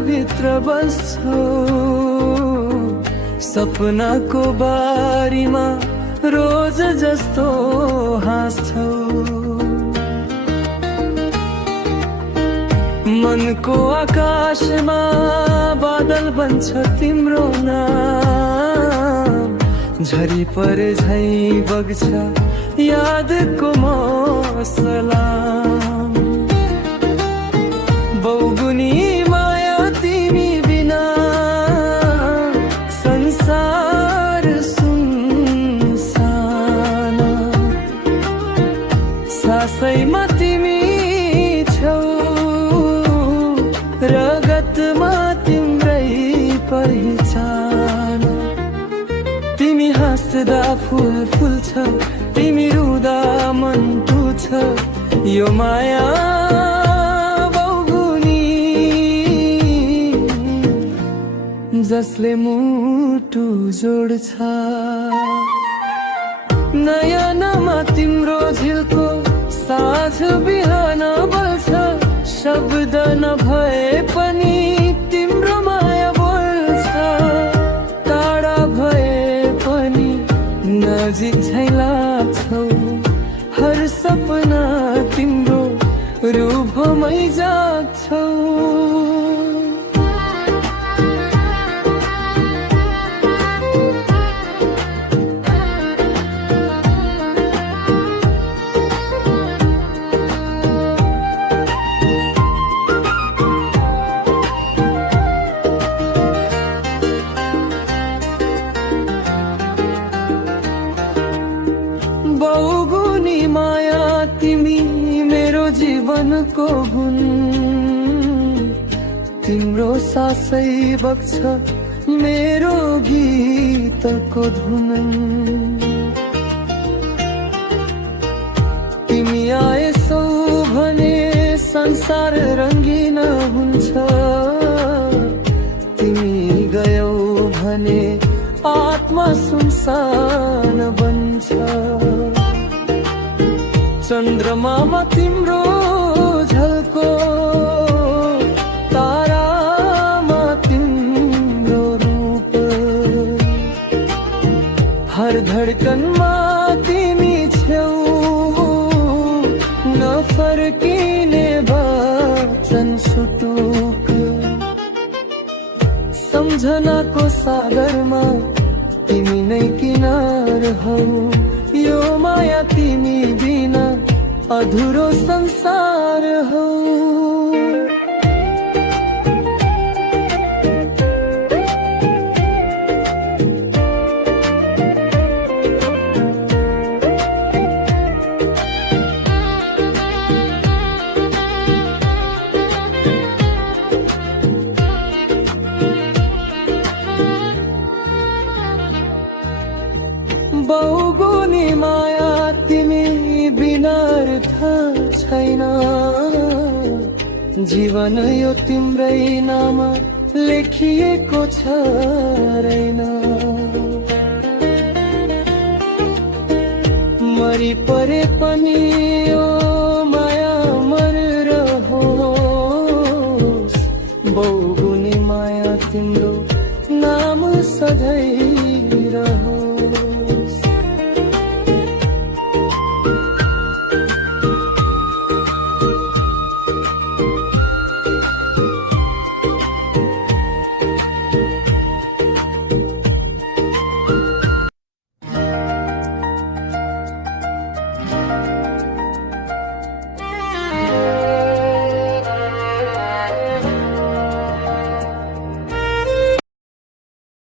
भित्र बस्छौ, सपनाको बारीमा रोज जस्तो हाँस्छौ। मनको आकाशमा बादल बन्छ तिम्रो नाम, झरी परे झै बग्छ यादको मसलाम। बौगुनी माया तिमी बिना संसार सुनसान, सासैमा तिमी छौ, रगतमा तिम्रै पहिचान। तिमी हाँस्दा फुल फुल्छ, तिमी रुँदा मन टुट्छ, यो माया बौगुनी जसले मुटु जोड्छ। नयनमा तिम्रो झिल्को साँझ बिहान बल्छ, शब्द नभए पनि तिम्रो माया बोल्छ। टाढा भए पनि नजिक झै लाग्छौ, हर सपना तिम्रो रूपमै जाग्छौ। बौगुनी माया तिमी मेरो जीवनको हुन, तिम्रो सासै बग्छ मेरो गीतको धुन। तिमी आएछौ भने संसार रङ्गिन हुन्छ, तिमी गयौ भने आत्मा सुनसान बन्छ। चन्द्रमामा तिम्रो झल्को, तारामा तिम्रो रूप, हर धडकनमा तिमी छेउ, नफर्किने वचन सुटुक। सम्झनाको सागरमा तिमी नै किनार हौ, यो माया तिमी बिना अधुरो संसार हौ। बौगुनी माया तिमी बिना अर्थ छैन, जीवन यो तिम्रै नाम लेखिएको छ रैन। मरि परे पनि यो माया मरिरहोस्, बौगुनी माया तिम्रो नाम सधैँ रहोस्।